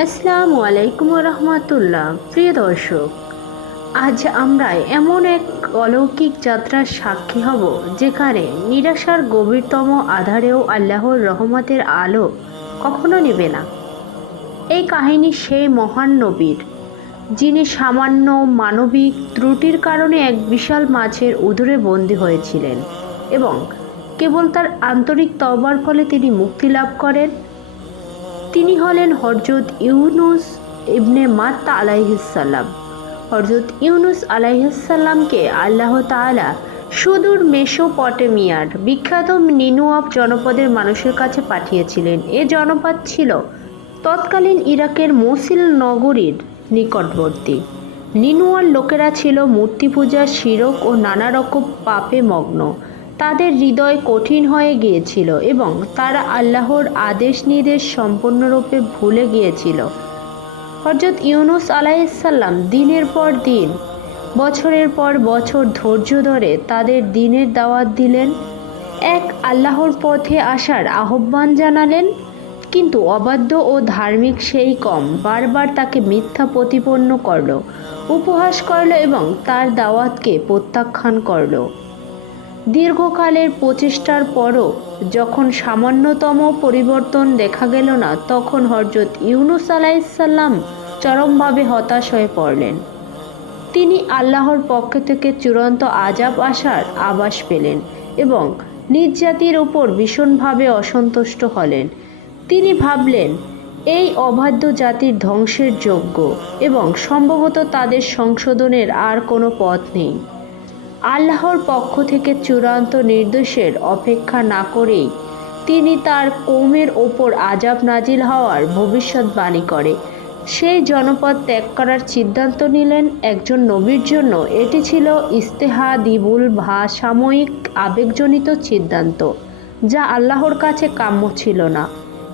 আসসালামু আলাইকুম রহমতুল্লাহ। প্রিয় দর্শক, আজ আমরা এমন এক অলৌকিক যাত্রার সাক্ষী হব যেখানে নিরাশার গভীরতম আধারেও আল্লাহর রহমতের আলো কখনো নেবে না। এই কাহিনী সেই মহান নবীর, যিনি সামান্য মানবিক ত্রুটির কারণে এক বিশাল মাছের উদরে বন্দী হয়েছিলেন এবং কেবল তার আন্তরিক তবার ফলে তিনি মুক্তি লাভ করেন তিনি হলেন হরজত ইউনুস ইবনে মাত্তা আলাইহিসাল্লাম হরজত ইউনুস আলাইহিসাল্লামকে আল্লাহ তাআলা সুদূর মেসোপটেমিয়ার বিখ্যাত নিনুয়াব জনপদের মানুষের কাছে পাঠিয়েছিলেন। এ জনপদ ছিল তৎকালীন ইরাকের মোসিল নগরীর নিকটবর্তী। নিনুয়ার লোকেরা ছিল মূর্তি পূজা শিরক ও নানা রকম পাপে মগ্ন। তাদের হৃদয় কঠিন হয়ে গিয়েছিল এবং তারা আল্লাহর আদেশ নির্দেশ সম্পূর্ণরূপে ভুলে গিয়েছিল। হজরত ইউনুস আলাইসাল্লাম দিনের পর দিন, বছরের পর বছর ধৈর্য ধরে তাদের দিনের দাওয়াত দিলেন, এক আল্লাহর পথে আসার আহ্বান জানালেন, কিন্তু অবাধ্য ও ধার্মিক সেই কম বারবার তাকে মিথ্যা প্রতিপন্ন করল, উপহাস করল এবং তার দাওয়াতকে প্রত্যাখ্যান করল। দীর্ঘকালের প্রচেষ্টার পরও যখন সামান্যতম পরিবর্তন দেখা গেল না, তখন হরজত ইউনুস আলাইসাল্লাম চরমভাবে হতাশ হয়ে পড়লেন। তিনি আল্লাহর পক্ষ থেকে চূড়ান্ত আজাব আসার আভাস পেলেন এবং নিজ জাতির উপর ভীষণভাবে অসন্তুষ্ট হলেন। তিনি ভাবলেন, এই অবাধ্য জাতির ধ্বংসের যোগ্য এবং সম্ভবত তাদের সংশোধনের আর কোনো পথ নেই। আল্লাহর পক্ষ থেকে চূড়ান্ত নির্দেশের অপেক্ষা না করেই তিনি তার কৌমের ওপর আজাব নাজিল হওয়ার ভবিষ্যৎবাণী করে। সেই জনপদ ত্যাগ করার সিদ্ধান্ত নিলেন একজন নবীর জন্য। এটি ছিল ইস্তেহাদিবুল ভা সাময়িক আবেগজনিত সিদ্ধান্ত, যা আল্লাহর কাছে কাম্য ছিল না।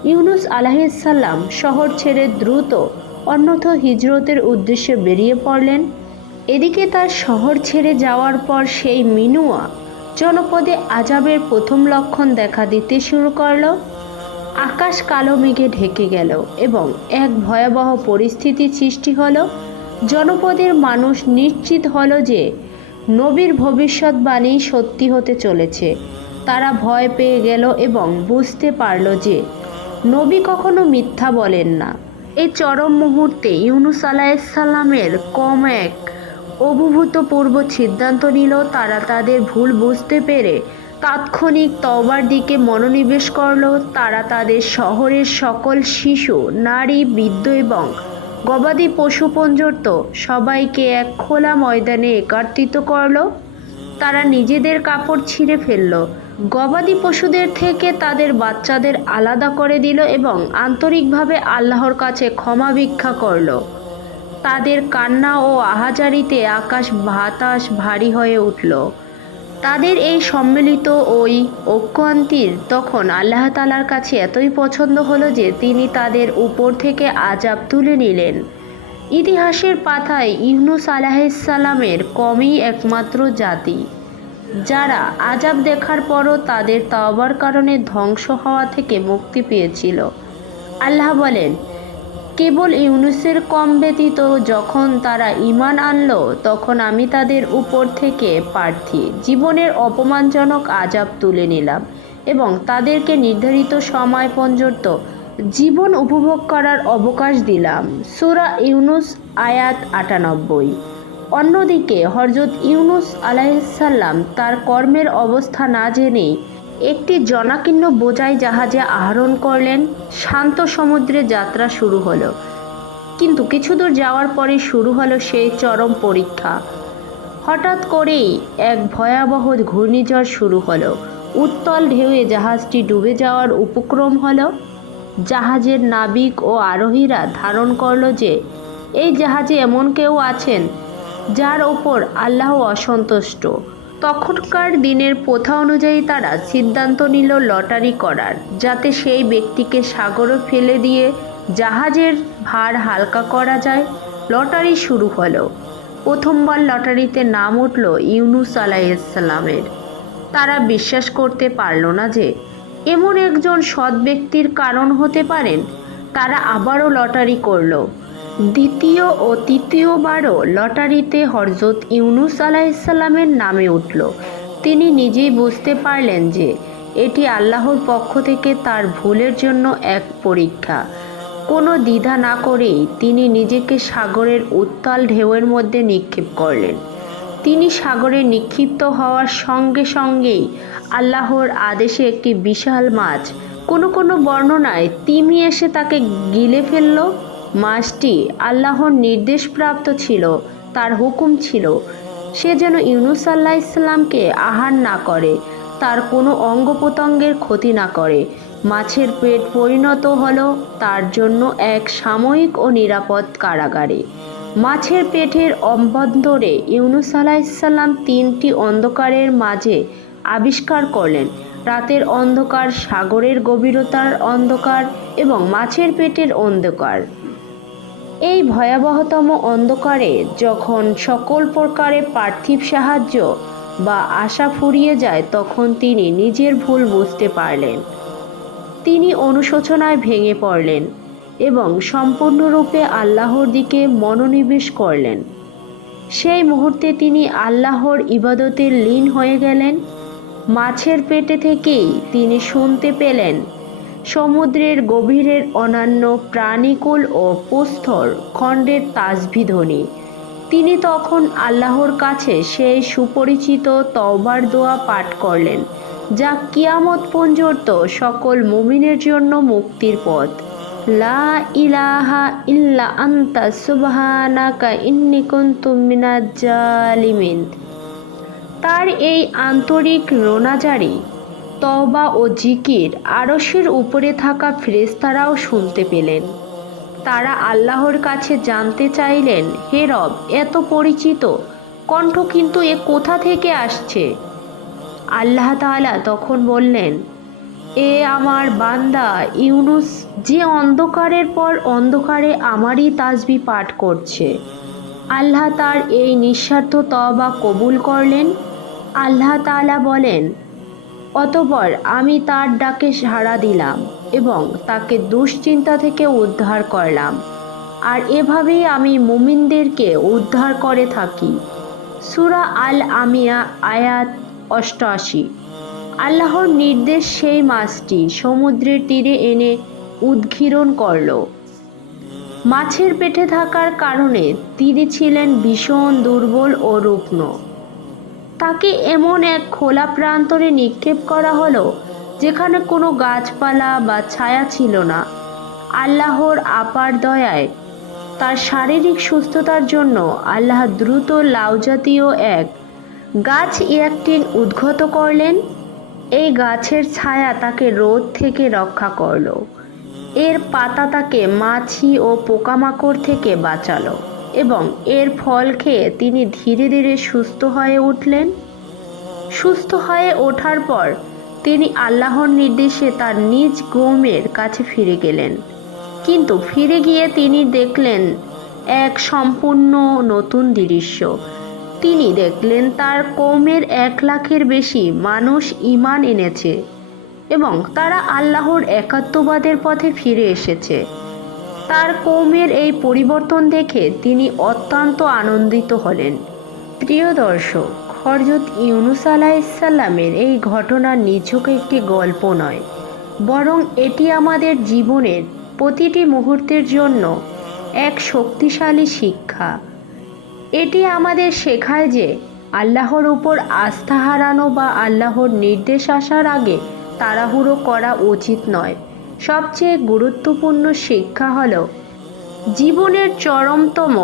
ইউনুস আলাহিসাল্লাম শহর ছেড়ে দ্রুত অন্যথ হিজরতের উদ্দেশ্যে বেরিয়ে পড়লেন। এদিকে তার শহর ছেড়ে যাওয়ার পর সেই মিনুয়া জনপদে আজাবের প্রথম লক্ষণ দেখা দিতে শুরু করল। আকাশ কালো মেঘে ঢেকে গেল এবং এক ভয়াবহ পরিস্থিতি সৃষ্টি হলো। জনপদের মানুষ নিশ্চিত হলো যে নবীর ভবিষ্যৎবাণী সত্যি হতে চলেছে। তারা ভয় পেয়ে গেল এবং বুঝতে পারল যে নবী কখনো মিথ্যা বলেন না। এই চরম মুহূর্তে ইউনুস আলাইসাল্লামের কম এক অভূভূতপূর্ব সিদ্ধান্ত নিল তারা তাদের ভুল বুঝতে পেরে। তাৎক্ষণিক তওবার দিকে মনোনিবেশ করল। তারা তাদের শহরের সকল শিশু, নারী, বৃদ্ধ এবং গবাদি পশু পঞ্জর্ত সবাইকে এক খোলা ময়দানে একত্রিত করল। তারা নিজেদের কাপড় ছিঁড়ে ফেলল। গবাদি পশুদের থেকে তাদের বাচ্চাদের আলাদা করে দিল এবং আন্তরিকভাবে আল্লাহর কাছে ক্ষমা ভিক্ষা করল। তাদের কান্না ও আহাজারিতে আকাশ বাতাস ভারী হয়ে উঠল। তাদের এই সম্মিলিত ওই ঐক্যান্তির তখন আল্লাহ তালার কাছে এতই পছন্দ হলো যে তিনি তাদের উপর থেকে আজাব তুলে নিলেন। ইতিহাসের পাতায় ইউনুস আলাহিসাল্লামের কমই একমাত্র জাতি। যারা আজাব দেখার পরও তাদের তাওবার কারণে ধ্বংস হওয়া থেকে মুক্তি পেয়েছিল। আল্লাহ বলেন কেবল ইউনুসের কম ব্যতীত যখন তারা ইমান আনলো, তখন আমি তাদের উপর থেকে প্রার্থী। জীবনের অপমানজনক আজাব তুলে নিলাম এবং তাদেরকে নির্ধারিত সময় পর্যন্ত জীবন উপভোগ করার অবকাশ দিলাম। সুরা ইউনুস আয়াত আটানব্বই। অন্যদিকে হরজত ইউনুস আলাইসাল্লাম তার কর্মের অবস্থা না জেনেই একটি জনাকীর্ণ বোঝাই জাহাজে আহরণ করলেন, শান্ত সমুদ্রে যাত্রা শুরু হলো। কিন্তু কিছু দূর যাওয়ার পরে শুরু হলো সেই চরম পরীক্ষা। হঠাৎ করেই এক ভয়াবহ ঘূর্ণিঝড় শুরু হলো। উত্তল ঢেউয়ে জাহাজটি ডুবে যাওয়ার উপক্রম হলো। জাহাজের নাবিক ও আরোহীরা ধারণ করল যে, এই জাহাজে এমন কেউ আছেন যার ওপর আল্লাহ অসন্তুষ্ট। তখনকার দিনের প্রথা অনুযায়ী তারা সিদ্ধান্ত নিল লটারি করার, যাতে সেই ব্যক্তিকে সাগরে ফেলে দিয়ে জাহাজের ভার হালকা করা যায়। লটারি শুরু হলো। প্রথমবার লটারিতে নাম উঠল ইউনুস আলাইসাল্লামের তারা বিশ্বাস করতে পারল না যে, এমন একজন সৎ ব্যক্তির কারণ হতে পারেন। তারা আবারও লটারি করল। দ্বিতীয় ও তৃতীয়বারও লটারিতে হরজত ইউনুস আলাইসাল্লামের নামে উঠল। তিনি নিজেই বুঝতে পারলেন যে, এটি আল্লাহর পক্ষ থেকে তার ভুলের জন্য এক পরীক্ষা। কোনো দ্বিধা না করেই তিনি নিজেকে সাগরের উত্তাল ঢেউয়ের মধ্যে নিক্ষেপ করলেন। তিনি সাগরে নিক্ষিপ্ত হওয়ার সঙ্গে সঙ্গেই আল্লাহর আদেশে একটি বিশাল মাছ, কোনো কোনো বর্ণনায় তিমি এসে তাকে গিলে ফেলল। মাছটি আল্লাহর নির্দেশপ্রাপ্ত ছিল, তার হুকুম ছিল। সে যেন ইউনুস আল্লাহ ইসলামকে আহার না করে, তার কোনো অঙ্গ প্রত্যঙ্গের ক্ষতি না করে। মাছের পেট পরিণত হলো, তার জন্য এক সাময়িক ও নিরাপদ কারাগারে। মাছের পেটের অভ্যন্তরে ইউনুস আলাইসাল্লাম তিনটি অন্ধকারের মাঝে আবিষ্কার করলেন। রাতের অন্ধকার, সাগরের গভীরতার অন্ধকার এবং মাছের পেটের অন্ধকার। এই ভয়াবহতম অন্ধকারে যখন সকল প্রকারে পার্থিব সাহায্য বা আশা ফুরিয়ে যায়, তখন তিনি নিজের ভুল বুঝতে পারলেন। তিনি অনুশোচনায় ভেঙে পড়লেন এবং সম্পূর্ণরূপে আল্লাহর দিকে মনোনিবেশ করলেন। সেই মুহূর্তে তিনি আল্লাহর ইবাদতে লীন হয়ে গেলেন। মাছের পেটে থেকেই তিনি শুনতে পেলেন সমুদ্রের গভীরের অন্যান্য প্রাণীকুল ও প্রস্তর খণ্ডের তাসভি ধ্বনি। তিনি তখন আল্লাহর কাছে সেই সুপরিচিত তওবার দোয়া পাঠ করলেন, যা কিয়ামত পর্যন্ত সকল মুমিনের জন্য মুক্তির পথ। লা ইলাহা ইল্লা আন্তা, সুবহানাকা ইন্নী কুনতু মিনাজ জালিমিন তার এই আন্তরিক রোনাজারি তওবা ও জিকির আরশের উপরে থাকা ফেরেশতারাও শুনতে পেলেন। তারা আল্লাহর কাছে জানতে চাইলেন, হে রব, এত পরিচিত, কণ্ঠ কিন্তু এ কোথা থেকে আসছে? আল্লাহ তাআলা তখন বললেন, এ আমার বান্দা, ইউনুস, যে অন্ধকারের পর অন্ধকারে আমারই তাসবি পাঠ করছে। আল্লাহ তার এই নিঃস্বার্থ তওবা কবুল করলেন। আল্লাহ তাআলা বলেন অতপর আমি তার ডাকে সাড়া দিলাম এবং তাকে দুশ্চিন্তা থেকে উদ্ধার করলাম। আর এভাবেই আমি মুমিনদেরকে উদ্ধার করে থাকি। সুরা আল আমিয়া আয়াত অষ্টআশি। আল্লাহর নির্দেশ সেই মাছটি সমুদ্রের তীরে এনে উদ্ঘিরণ করল। মাছের পেটে থাকার কারণে তিনি ছিলেন ভীষণ দুর্বল ও রুগ্ন। তাকে এমন এক খোলা প্রান্তরে নিক্ষেপ করা হলো, যেখানে কোনো গাছপালা বা ছায়া ছিল না। আল্লাহর আপার দয়ায়, তার শারীরিক সুস্থতার জন্য আল্লাহ দ্রুত লাউ জাতীয় এক গাছ ইয়াকটিন উদ্গত করলেন। এই গাছের ছায়া তাকে রোদ থেকে রক্ষা করল। এর পাতা তাকে মাছি ও পোকামাকড় থেকে বাঁচালো। এবং এর ফল খেয়ে তিনি ধীরে ধীরে সুস্থ হয়ে উঠলেন। সুস্থ হয়ে ওঠার পর তিনি আল্লাহর নির্দেশে তার নিজ গৌমের কাছে ফিরে গেলেন। কিন্তু ফিরে গিয়ে তিনি দেখলেন এক সম্পূর্ণ নতুন দৃশ্য। তিনি দেখলেন তার কৌমের এক লাখের বেশি মানুষ ইমান এনেছে এবং তারা আল্লাহর একাত্মবাদের পথে ফিরে এসেছে। তার কৌমের এই পরিবর্তন দেখে তিনি অত্যন্ত আনন্দিত হলেন। প্রিয় দর্শক হরজত ইউনুস আলাইসাল্লামের এই ঘটনা নিছক একটি গল্প নয়, বরং এটি আমাদের জীবনের প্রতিটি মুহূর্তের জন্য এক শক্তিশালী শিক্ষা। এটি আমাদের শেখায় যে আল্লাহর উপর আস্থা হারানো বা আল্লাহর নির্দেশ আসার আগে তাড়াহুড়ো করা উচিত নয়। সবচেয়ে গুরুত্বপূর্ণ শিক্ষা হল, জীবনের চরমতম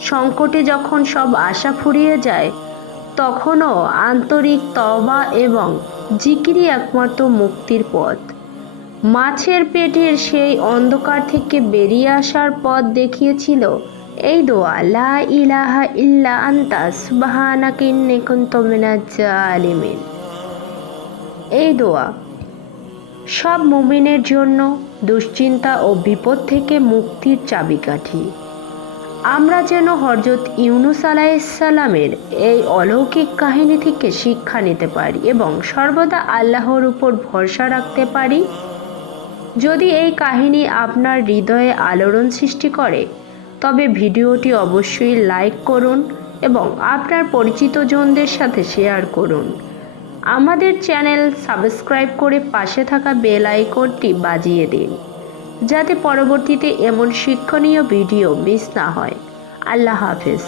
সংকটে যখন সব আশা ফুরিয়ে যায়, তখনও আন্তরিক তবা এবং জিকিরই একমাত্র মুক্তির পথ। মাছের পেটের সেই অন্ধকার থেকে বেরিয়ে আসার পথ দেখিয়েছিল এই দোয়া, লা ইলাহা ইল্লা আন্তা, সুবহানাকা ইন্নী কুনতু মিনাজ জালিমিন এই দোয়া সব মুমিনের জন্য দুশ্চিন্তা ও বিপদ থেকে মুক্তির চাবিকাঠি। আমরা যেন হরজত ইউনুস আলাইসাল্লামের এই অলৌকিক কাহিনী থেকে শিক্ষা নিতে পারি এবং সর্বদা আল্লাহর উপর ভরসা রাখতে পারি। যদি এই কাহিনী আপনার হৃদয়ে আলোড়ন সৃষ্টি করে, তবে ভিডিওটি অবশ্যই লাইক করুন এবং আপনার পরিচিত জনদের সাথে শেয়ার করুন। আমাদের চ্যানেল সাবস্ক্রাইব করে পাশে থাকা বেল আইকনটি বাজিয়ে দিন, যাতে পরবর্তীতে এমন শিক্ষণীয় ভিডিও মিস না হয়। আল্লাহ হাফেজ।